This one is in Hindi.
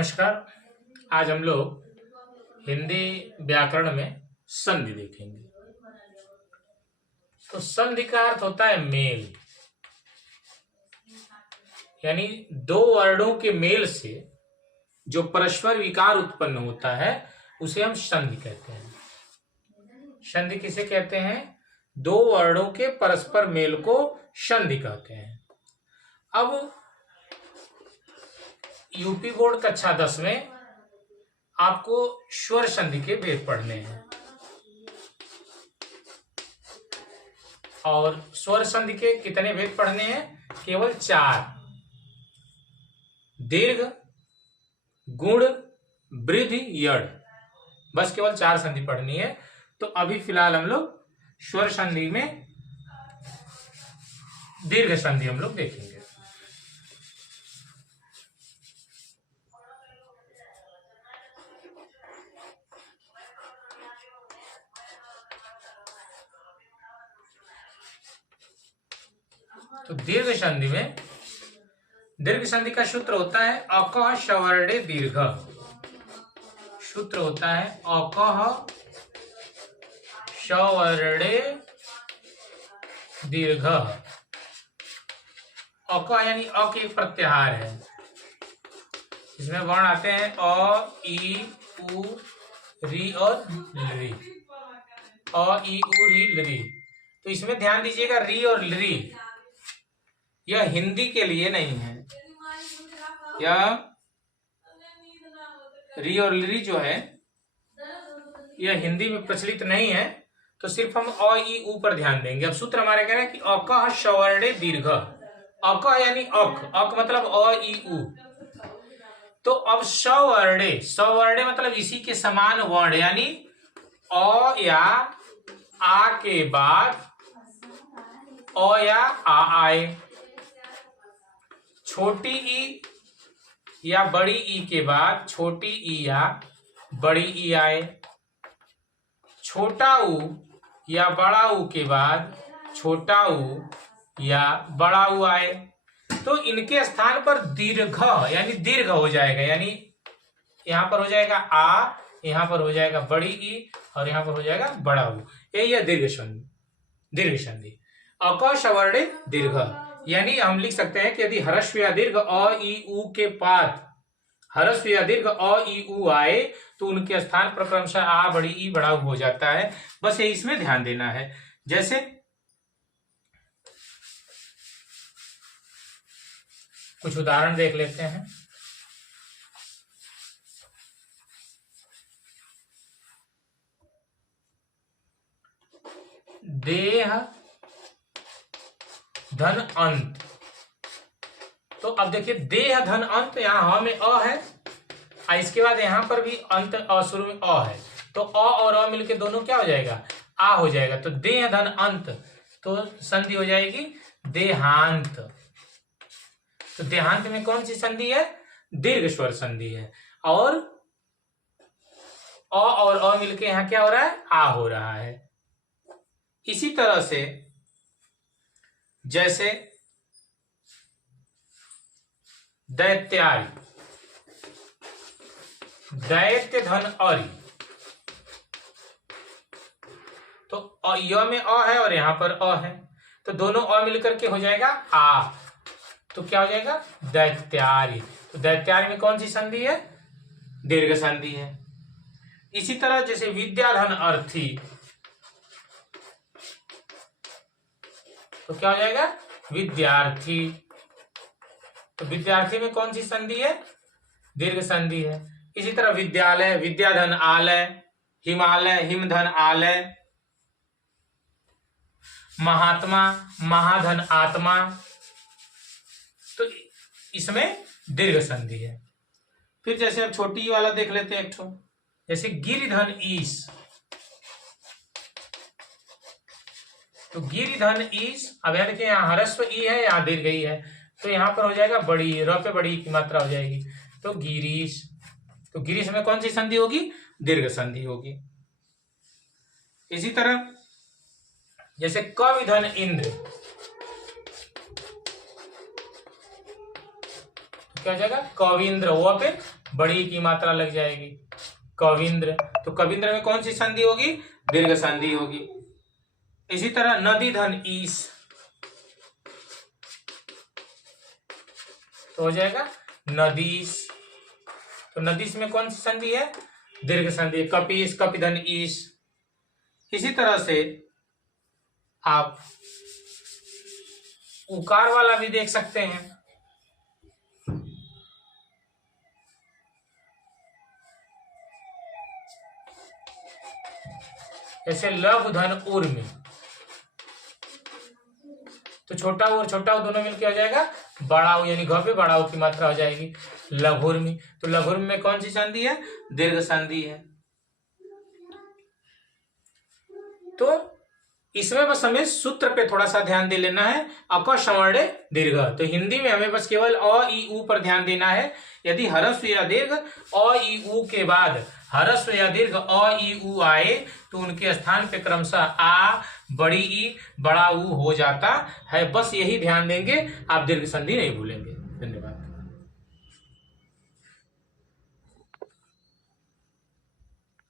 नमस्कार। आज हम लोग हिंदी व्याकरण में संधि देखेंगे। तो संधि का अर्थ होता है मेल, यानी दो वर्णों के मेल से जो परस्पर विकार उत्पन्न होता है उसे हम संधि कहते हैं। संधि किसे कहते हैं? दो वर्णों के परस्पर मेल को संधि कहते हैं। अब यूपी बोर्ड कक्षा 10 में आपको स्वर संधि के भेद पढ़ने हैं और स्वर संधि के कितने भेद पढ़ने हैं? केवल 4। दीर्घ, गुण, वृद्धि, यड़, बस केवल 4 संधि पढ़नी है। तो अभी फिलहाल हम लोग स्वर संधि में दीर्घ संधि हम लोग देखेंगे। तो दीर्घ संधि में, दीर्घ संधि का सूत्र होता है अकः सवर्णे दीर्घ। सूत्र होता है अकः सवर्णे दीर्घ। अक यानी अ के प्रत्याहार है। इसमें वर्ण आते हैं अ, ई, उ, री और री। अ, ई, उ, री, री। तो इसमें ध्यान दीजिएगा, री और री यह हिंदी के लिए नहीं है। यह री और री जो है यह हिंदी में प्रचलित नहीं है। तो सिर्फ हम अ, ई, उ पर ध्यान देंगे। अब सूत्र हमारे कह रहे हैं कि अकः सवर्णे दीर्घ। अक यानी अक, अक मतलब अ, ई, उ। तो अब सवर्णे, सवर्णे मतलब इसी के समान वर्ण, यानी अ या आ के बाद अ या आ आए। छोटी ई या बड़ी ई के बाद छोटी ई या बड़ी ई आए। छोटा ऊ या बड़ा ऊ के बाद छोटा ऊ या बड़ा ऊ आए। तो इनके स्थान पर दीर्घ यानी दीर्घ हो जाएगा, यानी यहां पर हो जाएगा आ, यहां पर हो जाएगा बड़ी ई और यहां पर हो जाएगा बड़ा ऊ। यही है दीर्घ संधि। दीर्घ संधि अकः सवर्णे दीर्घ, यानी हम लिख सकते हैं कि यदि ह्रस्व या दीर्घ अ, ई, उ के बाद ह्रस्व या दीर्घ अ, ई, उ आए तो उनके स्थान पर क्रमशः आ, बड़ी ई, बड़ा ऊ हो जाता है। बस ये इसमें ध्यान देना है। जैसे कुछ उदाहरण देख लेते हैं। देह, धन, अंत। तो अब देखिए, देह, धन, अंत, यहां ह में अ है और इसके बाद यहां पर भी अंत अ, शुरू में अ है। तो अ और अ मिलके दोनों क्या हो जाएगा? आ हो जाएगा। तो देह, धन, अंत, तो संधि हो जाएगी देहांत। तो देहांत में कौन सी संधि है? दीर्घ स्वर संधि है। और अ और अ मिलके यहां क्या हो रहा है? आ हो रहा है। इसी तरह से जैसे दैत्यारी, दैत्य, धन, अरि, तो य में अ है और यहां पर अ है, तो दोनों अ मिलकर के हो जाएगा आ। तो क्या हो जाएगा? दैत्यारी। तो दैत्यारी में कौन सी संधि है? दीर्घ संधि है। इसी तरह जैसे विद्या, धन, अर्थी, तो क्या हो जाएगा? विद्यार्थी। तो विद्यार्थी में कौन सी संधि है? दीर्घ संधि है। इसी तरह विद्यालय, विद्या, धन, आलय, हिमालय, हिम, धन, आलय, महात्मा, महाधन, आत्मा, तो इसमें दीर्घ संधि है। फिर जैसे अब छोटी वाला देख लेते हैं एक ठो, जैसे गिरिधन, ईश। तो गिरिधन, ईश, अब यहां देखिए, यहाँ ह्रस्व ई है, यहाँ दीर्घ ई है, तो यहां पर हो जाएगा बड़ी, र पे बड़ी की मात्रा हो जाएगी, तो गिरीश। तो गिरीश में कौन सी संधि होगी? दीर्घ संधि होगी। इसी तरह जैसे कविधन, इंद्र, क्या हो जाएगा? कविंद्र, वो पे बड़ी की मात्रा लग जाएगी। कविंद्र, तो कविंद्र में कौन सी संधि होगी? दीर्घ संधि होगी। इसी तरह नदी धन ईश, तो हो जाएगा नदीश। तो नदीश में कौन सी संधि है? दीर्घ संधि। कपीश, कपिधन ईश। इसी तरह से आप उकार वाला भी देख सकते हैं। जैसे लघु धन उर्मी, तो छोटा ऊ और छोटा ऊ दोनों मिलकर हो जाएगा बड़ा ऊ, यानी घ पे बड़ा ऊ की मात्रा हो जाएगी लघुर्मी। तो लघुर्मी में कौन सी संधि है? दीर्घ संधि है। तो इसमें बस हमें सूत्र पे थोड़ा सा ध्यान दे लेना है। अक सवर्णे दीर्घ, तो हिंदी में हमें बस केवल अ ई उ पर ध्यान देना है। यदि ह्रस्व या दीर्घ अ ई उ के बाद ह्रस्व या दीर्घ अ ई उ आए तो उनके स्थान पे क्रमशः आ, बड़ी ई, बड़ा ऊ हो जाता है। बस यही ध्यान देंगे, आप दीर्घ संधि नहीं भूलेंगे। धन्यवाद।